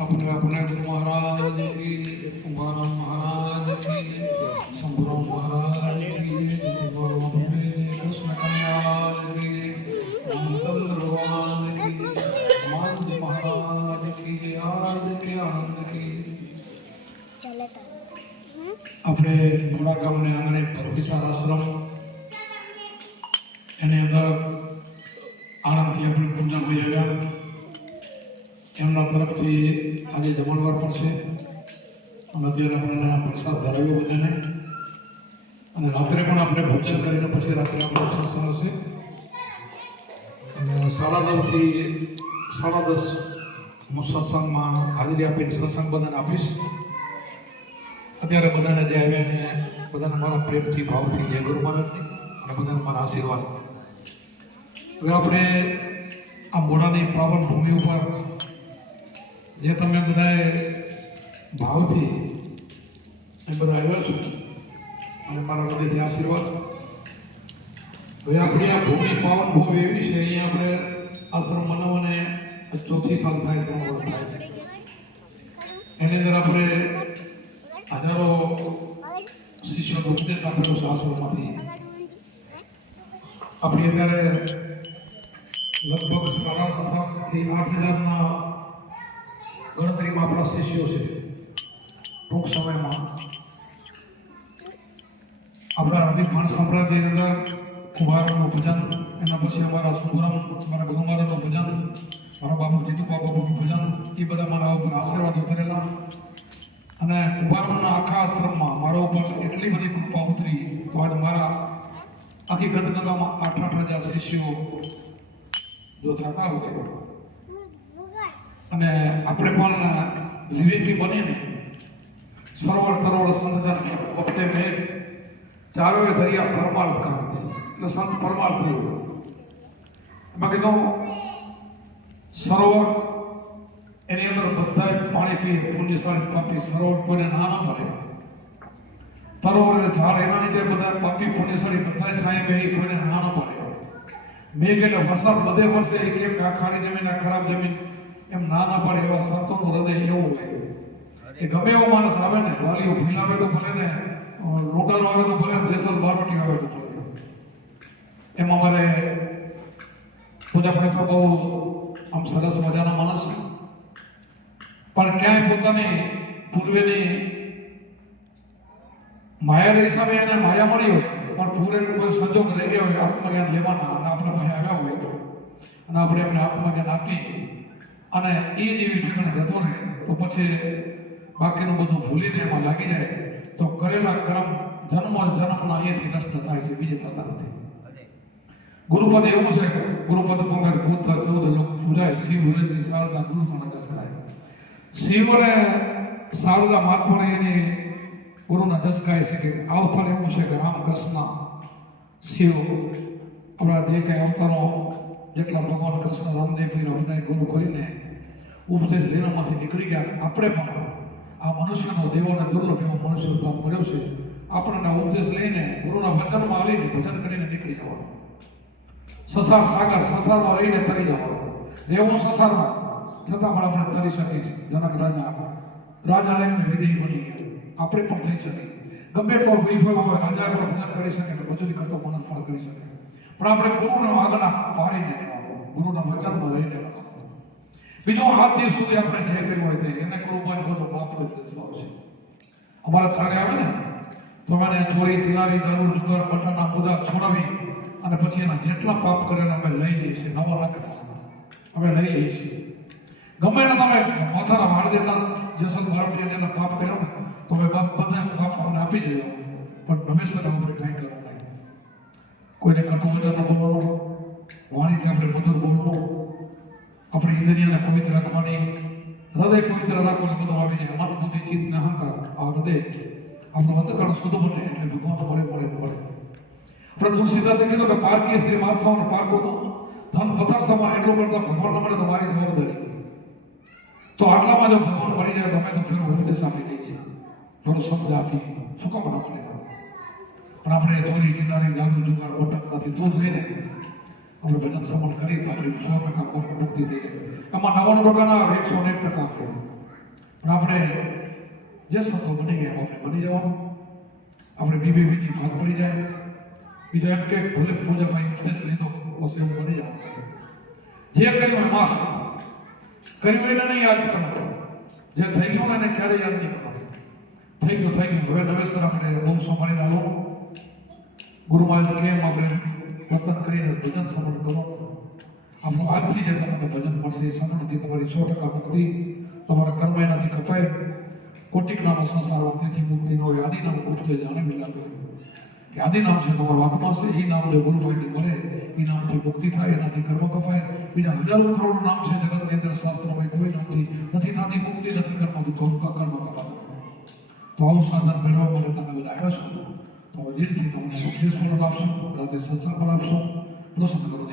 अपने अपने गुरु महाराज की, कुमाराम महाराज की, शंभुराम महाराज की, कृष्ण कन्याल की, रामचंद्र भगवान की, मान महाराज की, आज के आनंद की। अपने बड़ा गाम ने आंगणे भक्तिसार आश्रम एने अंदर आनंदથી આપણે પૂજા કરી રહ્યા એમના તરફથી આજે જમણવાર પણ છે અને અત્યારે આપણને પ્રસાદ ધરાવ્યો બધાને અને રાત્રે પણ આપણે ભોજન કરીને પછી રાત્રે આપણો સત્સંગ હશે અને 9:30 થી 10:30 હું સત્સંગમાં હાજરી આપીને સત્સંગ બધાને આપીશ અત્યારે બધાને જે આવ્યા ને બધાને મારા પ્રેમથી ભાવથી જય ગુરુ મહારાજની અને બધાને મારા આશીર્વાદ હવે આપણે આ મોડાની પાવન ભૂમિ ઉપર જે તમે બધાએ ભાવથી એ બધા આવ્યા છો અને મારા હૃદયથી આશીર્વાદ હવે આપણી આ ભૂમિ પાવન ભૂમિ એવી છે અહીંયા આપણે આશ્રમ બનાવવાને 4થી સાલ થાય 3 વર્ષ થાય છે એની અંદર આપણે હજારો શિષ્યોનો ઉપદેશ આપેલો છે આશ્રમમાંથી આપણી અત્યારે લગભગ 7,500 થી 8,000 ગણતરીમાં આપણા શિષ્યો છે ટૂંક સમયમાં આપણા અભિમાન સંપ્રદાયની અંદર કુંભારોનું ભજન એના પછી અમારા સુંદરમ મારા ગુરુ મહારાજનું ભજન મારા બાપુ જીતુ બાબાનું ભજન એ બધા મારા ઉપર આશીર્વાદ ઉતરેલા અને કુંભારોના આખા આશ્રમમાં મારા ઉપર એટલી બધી કૃપા ઉતરી તો આજે મારા આખી ગતગતામાં 8,000 શિષ્યો જો થતા હોય અને આપણે પણ વિવેકી બનીને સરોવર તરોવર સંતજન વખતે મેં ચારોએ દરિયા પરમાર્થ કરે એટલે સંત પરમાર્થ થયું એમાં કીધું સરોવર એની અંદર બધા પાણી પીએ પુણ્યશાળી પાપી સરોવર કોઈને ના ન મળે તરોવર ઝાડ એના નીચે બધા પાપી પુણ્યશાળી બધા છાંય બે કોઈને ના ન મળે મેં કે વરસાદ બધે વરસે કેમ કે આ ખારી જમીન આ ખરાબ જમીન એમ ના પડે એવા સંતોનું હૃદય એવું હોય એ ગમે એવો માણસ આવે ને વાલીઓ ભીલાવે તો ભલે ને રોટારો આવે તો ભલે જેસલ બારવટી આવે તો ભલે એમ અમારે પૂજા પ્રથા બહુ આમ સરસ મજાના માણસ પણ ક્યાંય પોતાની પૂર્વેની માયાના હિસાબે એને માયા મળી હોય પણ પૂરે કોઈ સંજોગ રહી ગયા હોય આત્મજ્ઞાન લેવાના અને આપણે પાસે આવ્યા હોય અને આપણે એમને આત્મજ્ઞાન આપી અને એ જેવી ઠેકાણે જતો રહે તો પછી બાકીનું બધું ભૂલીને એમાં લાગી જાય તો કરેલા કર્મ જન્મના અહીંયાથી નષ્ટ થાય છે બીજે થતા નથી ગુરુપદ એવું છે ગુરુપદ પંગર ભૂત 14 લોક પૂજાય શિવ હરેજી શારદા ગુરુ તને દસરાય શિવ અને શારદા માથણે એની ગુરુના જસ ગાય છે કે આવથળ એવું છે કે રામકૃષ્ણ શિવ આપણા જે કંઈ અવતારો જેટલા ભગવાન કૃષ્ણ રામદેવજી બધા ગુરુ કરીને ઉપદેશ લેનામાંથી નીકળી ગયા આપણે પણ આ મનુષ્યનો દેવોને દુર્લભ એવો મનુષ્ય ભાવ મળ્યો છે આપણને ઉપદેશ લઈને ગુરુના વચનમાં આવીને ભજન કરીને નીકળી જવાનું સસાર સાગર સસારમાં રહીને તરી જવાનું રહેવું સસારમાં છતાં પણ આપણે તરી શકીએ જનક રાજા લઈને વિધિ બની આપણે પણ થઈ શકે ગમે એટલો વૈભવ હોય રાજા પણ ભજન કરી શકે તો મજૂરી કરતો મનન પણ કરી શકે પણ આપણે ગુરુના આગળના પાડીને ગુરુના વચનમાં રહીને બીજો 8 દિવસ સુધી આપણે જે કર્યું હોય તે એને ગુરુભાઈ બધો વાપરો દર્શાવશે અમારા છાડે આવે ને તો મને ચોરી ચિલારી દારૂ જુગાર બટાના મુદ્દા છોડાવી અને પછી એના જેટલા પાપ કરેલા અમે લઈ લઈએ છીએ નવો રાખતા અમે લઈ લઈએ છીએ ગમે ને તમે માથાના હાડ જેટલા જેસલ ભારતીય એના પાપ કર્યો ને તો હવે બધા પાપ અમને આપી દેજો પણ હંમેશા આપણે કંઈ કરવું નહીં કોઈને કટુ વચન બોલવાનું વાણીથી આપણે મધુર બોલવું આપણી ઇન્દ્રિયને પવિત્ર રાખવાની હૃદય પવિત્ર રાખવાનું બધું આવી જાય મન બુદ્ધિ ચિત્ત ને અહંકાર આ હૃદય આપણું અંતકરણ શુદ્ધ બને એટલે ભગવાન મળે આપણે તુલસીદાસે કીધું કે પારકી સ્ત્રી માણસાઓને પારકો ધન પથાર સમાન એટલું કરતા ભગવાન મળે તો મારી જવાબદારી તો આટલામાં જો ભગવાન મળી જાય તો અમે તો ફેર ઉપદેશ આપી દઈએ છીએ થોડો શબ્દ આપી શું કામ ના મળે પણ આપણે ચોરી ચિનારી દારૂ જુગાર બટકમાંથી દૂર લઈને આપણે ભજન સમર્પણ કરી તો આપણી 100% મુક્તિ થઈ જાય એમાં 99% 101% પણ આપણે જે સંતો બની ગયા આપણે બની જવાનું. આપણે બીબી બીજી ભાગ પડી જાય. બીજો એમ કે ભલે પૂજાભાઈ ઉપદેશ લીધો બસ એવું બની જવાનું. જે કર્યું હોય માફ કર્યું એને નહીં યાદ કરો. જે થઈ ગયું ને એને ક્યારે યાદ નહીં કરો. થઈ ગયું હવે નવેસર આપણે બહુ સંભાળીને આવો. ગુરુ મહારાજ કેમ આપણે વર્તન કરીને ભજન સમર્પણ કરો. આપણું આજથી જે તમને ભજન મળશે એ સમર્પણથી તમારી 100% મુક્તિ. તમારા કર્મ એનાથી કપાય. કોટિક નામ સંસાર તેથી મુક્તિ ન હોય. આદિ નામ ગુપ્ત જાણે મિલાવે કે આદિ નામ છે તમારો આત્મા છે. એ નામ જો ગુરુભાઈથી મળે એ નામથી મુક્તિ થાય. એનાથી કર્મ કપાય. બીજા હજારો કરોડ નામ છે જગતની અંદર શાસ્ત્રોમાં કોઈ નામથી નથી થતી મુક્તિ. નથી કર્મ કપાતું. તો આવું સાધન મેળવવા માટે તમે બધા આવ્યા છો. તો દિલથી તમને ઉપદેશ પણ આપશો, રાતે સત્સંગ પણ આપશો. સત્સંગ કરો.